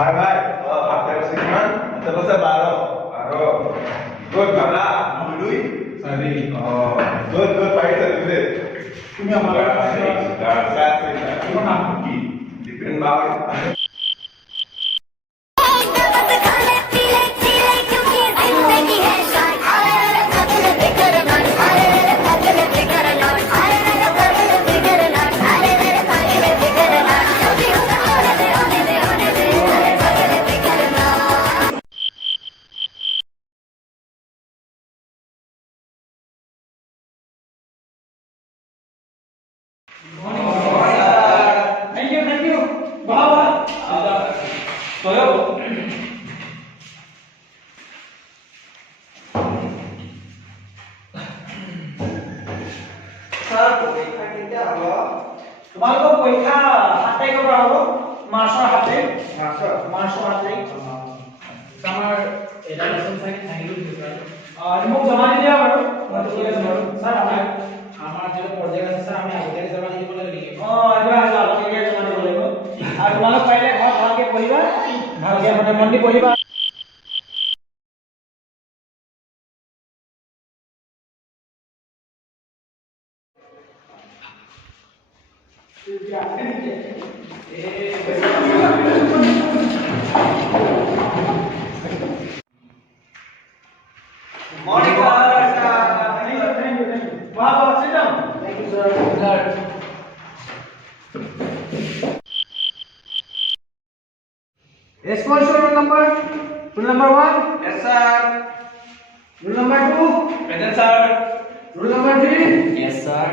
Hai Mai, pakai siman, terus baru, good mana, dulu, Sari. oh, good, baik terus. তুমি আমার Cuma apa? Dipin bawah. Thank you. Bawa. Toyo. Sir, পরীক্ষা কেতিয়া হ'ব? তোমালোকৰ পৰীক্ষা 7 তাৰিখৰ পৰা হ'ব। মাৰ্চৰ 7 তাৰিখ। মাৰ্চৰ 7 তাৰিখ। আমাৰ এটা লেসন চাগে থাকিলো স্যার মোক জমা দি দিয়া বাৰু। স্যাৰ আমাৰ যে প্ৰজেক্ট আছে স্যাৰ আমি আগতে জমা দি দিব লাগে নেকি? এইটো আগতীয়াকৈ জমা দিব লাগিব। আৰু তোমালোক পাৰিলে ঘৰত ভালকৈ পঢ়িবা, ভালকৈ মানে মন দি পঢ়িবা। Morning, sir. Thank you. Wow, sit down. Thank you, sir. Response to roll number 1. Yes, sir. Roll number 2. Present, sir. Roll number 3. Yes, sir.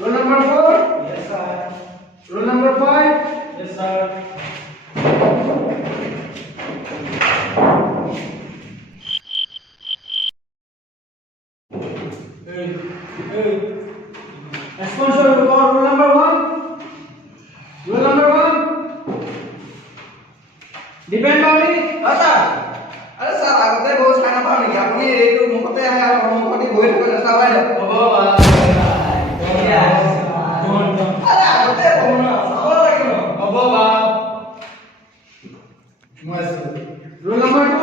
Roll number 4. Yes, sir. Roll number 5. Yes, sir. Response to roll number 1. Roll number 1. Depend on me. আরে স্যার আগতে বহুত খানা পাও নেকি আপুনি এইটো মুখতে আহে আৰু মুখতে বহি থাকে চেষ্টা কৰে আরে আগতে কম না চাব লাগিব Roll number 2.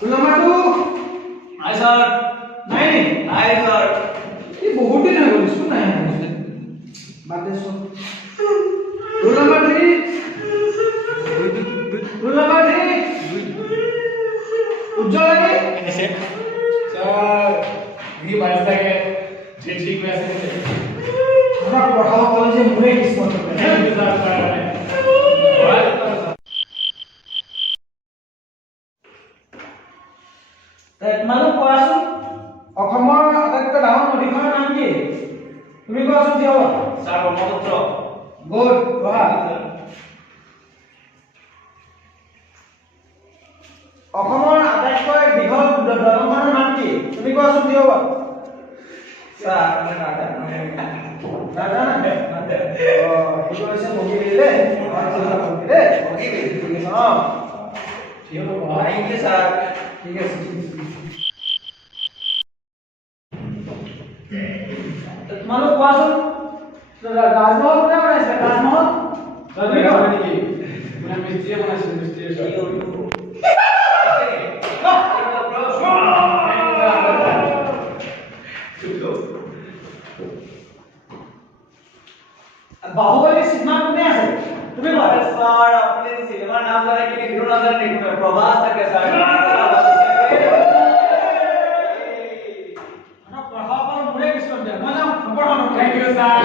Roll number 2. Hi, sir. Nine. Hi, sir. ये बहुत दिन हो गए इसको नहीं है बातें सुन Roll number 3. Roll number 3. उज्जवल लगे Sir, ये बात है कि ठीक वैसे हमरा पढ़ाओ कॉलेज में मुझे किस मत में Thank you, sir. তোমালোক কোৱাচোন অসমৰ আটাইতকৈ ডাঙৰ নদীখনৰ নাম কি তুমি কোৱাচোন কি হ'ব Sir, ব্ৰহ্মপুত্ৰ। গুড কোৱা অসমৰ আটাইতকৈ দীঘল দলংখনৰ নাম কি তুমি কোৱাচোন কি হ'ব স্যার আমি নাজানো নাজানা এইটো হৈছে বগীবিল দেই বগীবিল থ্যাংক ইউ স্যার ঠিক আছে তোমালোক কোৱাচোন ৰাজমহল কোনে বনাইছে ৰাজমহল নেকি মানে মিস্ত্ৰীয়ে বনাইছিল মিস্ত্ৰীয়ে বাহুবলী সিনেমা কোনে আছে তুমি কোৱা স্যার আপনি সিনেমার নাম জানেন কি হিরো নাম জানেন কি প্রভাস থাকে স্যার ana পঢ়াব পাৰো মোৰে কিছুমান দিয়া মই যাম নপঢ়াম Thank you, sir.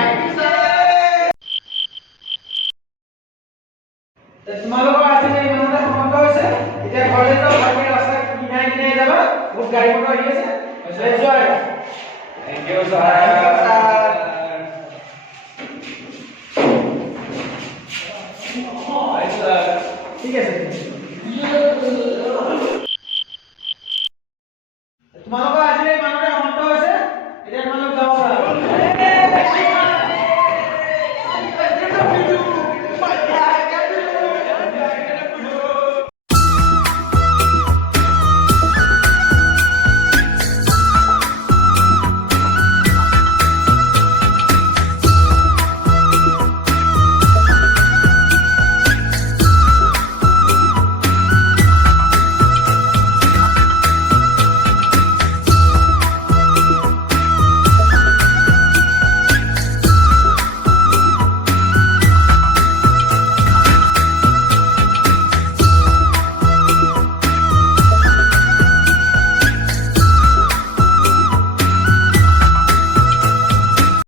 তোমালোকৰ আজি ইমানতে সমাপ্ত হৈছে এতিয়া ঘৰলৈ যাওঁ ভালকৈ ৰাস্তা কিনাই যাবা বহুত গাড়ী মটৰ আহি আছে যোৱা থ্যাংক ইউ স্যার ঠিক আছে তোমালোকৰ আজি